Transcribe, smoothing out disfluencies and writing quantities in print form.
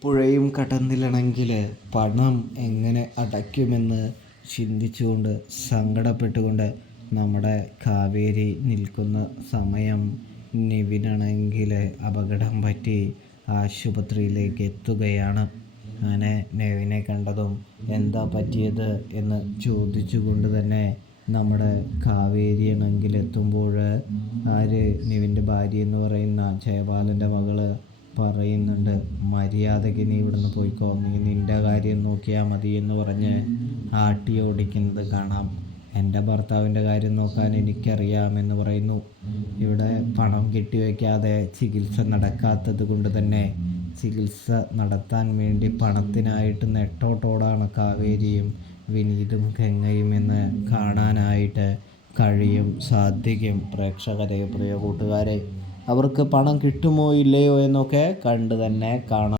പുഴയും കടന്നില്ലെങ്കിൽ പണം എങ്ങനെ അടയ്ക്കുമെന്ന് ചിന്തിച്ചുകൊണ്ട് സങ്കടപ്പെട്ടുകൊണ്ട് നമ്മുടെ കാവേരി നിൽക്കുന്ന സമയം നിവിനാണെങ്കിൽ അപകടം പറ്റി ആശുപത്രിയിലേക്ക് എത്തുകയാണ്. അങ്ങനെ നെവിനെ കണ്ടതും എന്താ പറ്റിയത് എന്ന് ചോദിച്ചുകൊണ്ട് തന്നെ നമ്മുടെ കാവേരിയാണെങ്കിൽ എത്തുമ്പോൾ നിവിൻ്റെ ഭാര്യ എന്ന് പറയുന്ന ജയപാലൻ്റെ മകള് പറയുന്നുണ്ട്, മര്യാദയ്ക്ക് നീ ഇവിടുന്ന് പോയിക്കോ, നീ നിൻ്റെ കാര്യം നോക്കിയാൽ മതി എന്ന് പറഞ്ഞ് ആട്ടി ഓടിക്കുന്നത് കാണാം. എൻ്റെ ഭർത്താവിൻ്റെ കാര്യം നോക്കാൻ എനിക്കറിയാമെന്ന് പറയുന്നു. ഇവിടെ പണം കെട്ടിവെക്കാതെ ചികിത്സ നടക്കാത്തത് കൊണ്ട് തന്നെ ചികിത്സ നടത്താൻ വേണ്ടി പണത്തിനായിട്ട് നെട്ടോട്ടോടാണ് കാവേരിയും വിനീതും ഗംഗയും എന്ന് കാണാനായിട്ട് സാധിക്കും പ്രേക്ഷകരെ, പ്രിയ കൂട്ടുകാരെ. അവർക്ക് പണം കിട്ടുമോ ഇല്ലയോ എന്നൊക്കെ കണ്ട് തന്നെ കാണാം.